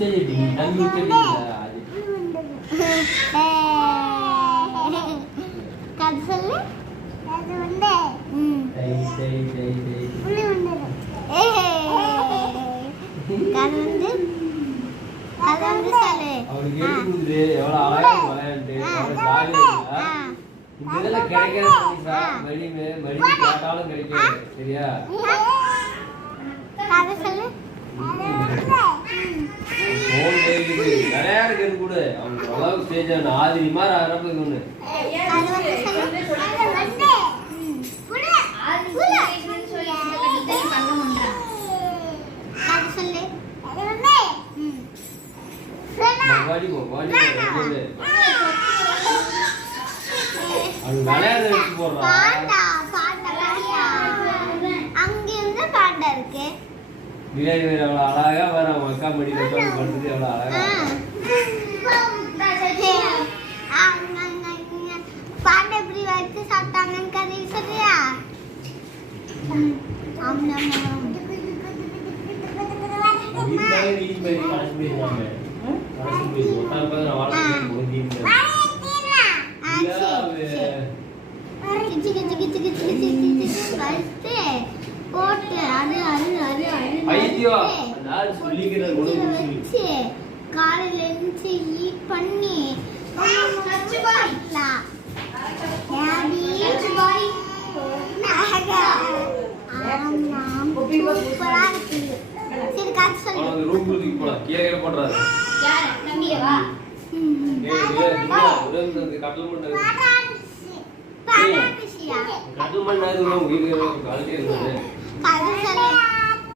உச்சடி தம்பி உச்சடி அது கதை சொல்லு. அது வந்து டை புளி வந்து கதை வந்து சொல்லு. அவனுக்கு எடுக்குது எவ்வளவு அழகா விளையாண்டு எவ்வளவு ஜாலியா இருக்கா. இந்த இதெல்லாம் கிடைக்காது மணி கேட்டாலும் கிடைக்காது. சரியா? கதை சொல்லு. போன் கையிலுக்கு நிறைய இருக்கு கூட அவங்க அளவுக்கு ஸ்டேஜ் ஆதிரி மாதிரி ஆகிறப்ப இது ஒண்ணு. அழகா வர அவங்க அக்கா மடி பண்றது எவ்வளவு அழகா பாண்டை எப்படி வச்சு சாப்பிட்டாங்கன்னு கதை சொல்றியா? போட்டு காலையில எழுந்து ஈட் பண்ணி கட்டல்